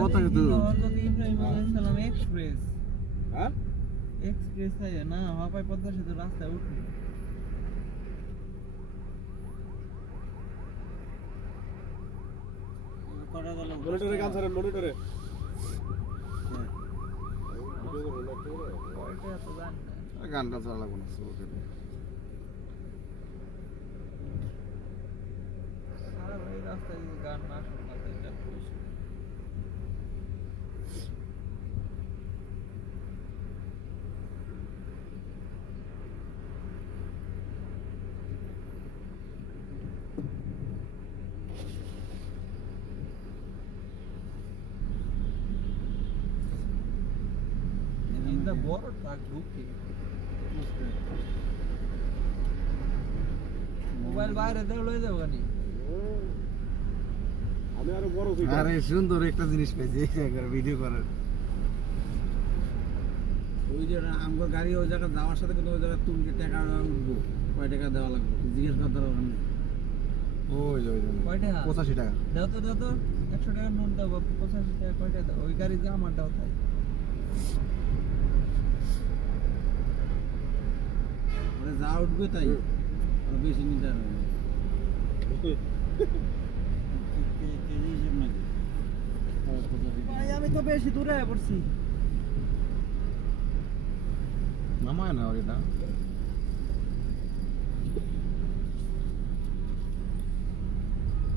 কথা কিন্তু ইব্রাহিম এক্সপ্রেস হ্যাঁ এক্সপ্রেস है ना वहां पे पद्मा सेतु रास्ता उठे কটা গেল মনিটরে গান ছাড়েন মনিটরে গানটা চালা লাগবে না সারা ভাই রাস্তায় যদি গান না শোনা তাহলে এটা বড় ট্রাক ঢুকে মোবাইল বাইরে দাও লয়ে যাও গানি আমি আরো বড় কই আরে সুন্দর একটা জিনিস পেয়েছি একবার ভিডিও করার ওই যে আমগো গাড়ি ওই জায়গা যাওয়ার সাথে কিন্তু ওই জায়গা তুমি টাকা উঠবো কয় টাকা দেওয়া লাগবে জিজ্ঞেস করতে হবে না ওই কয় টাকা 85 টাকা দাও তো 100 টাকার নোট দাও 85 টাকা কয় টাকা দাও ওই গাড়ি যা আমার দাও তাই ওরে যা উঠবে তাই আর বেশি নিতে হবে কেজি হিসেব নাকি ভাই আমি তো বেশি দূরে পড়ছি নামায় না ওর এটা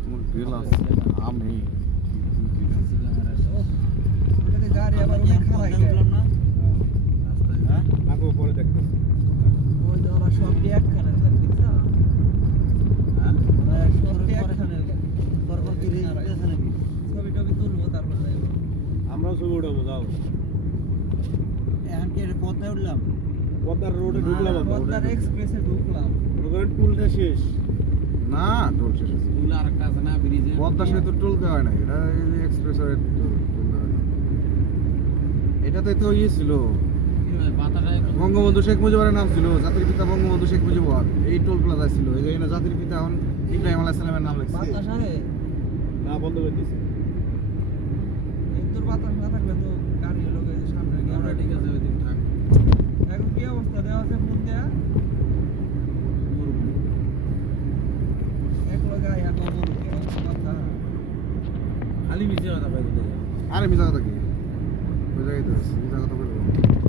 তোমার বিল আছে আমি এখানে গাড়ি আবার অনেক খারাপ না রাস্তায় হ্যাঁ আগে পরে দেখতেছি ওই যে ওরা সব একখানের গাড়ি দেখছা হ্যাঁ ওরা সব একখানের গাড়ি পরপর কি রেজিস্ট্রেশন নাকি ছবি টবি তুলবো তারপর যাইবো আমরাও ছবি উঠাবো যাও এখন কি পথে উঠলাম পদ্মার রোডে ঢুকলাম পদ্মার এক্সপ্রেসে ঢুকলাম মনে করেন টুলটা শেষ না টোল শেষ হয়েছে তুলা আরেকটা আছে না ব্রিজে পদ্মা সেতু টোল দেওয়া হয় না এটা এক্সপ্রেস ওয়ে টোল দেওয়া হয় না এটাতে তো ইয়ে ছিল পাতাটা বঙ্গবন্ধু শেখ মুজিবের নাম ছিল জাতির পিতা বঙ্গবন্ধু শেখ মুজিবুর এই টোল প্লাজা ছিল এই যে জাতির পিতা এখন ইব্রাহিম আলাইহিস সালামের নাম লিখছে বাতাস আহে না বন্ধ করে দিয়েছে তোর বাতাস না থাকলে তো গাড়ি হলো এই যে সামনে আমরা ঠিক আছে ওই দিন থাক এখন কি অবস্থা দেওয়া আছে ফোন দেয়া এক লগা এক বড় কথা খালি মিশে কথা পাই আরে মিছা কথা কি ওই জায়গায় তো মিছা কথা বলবো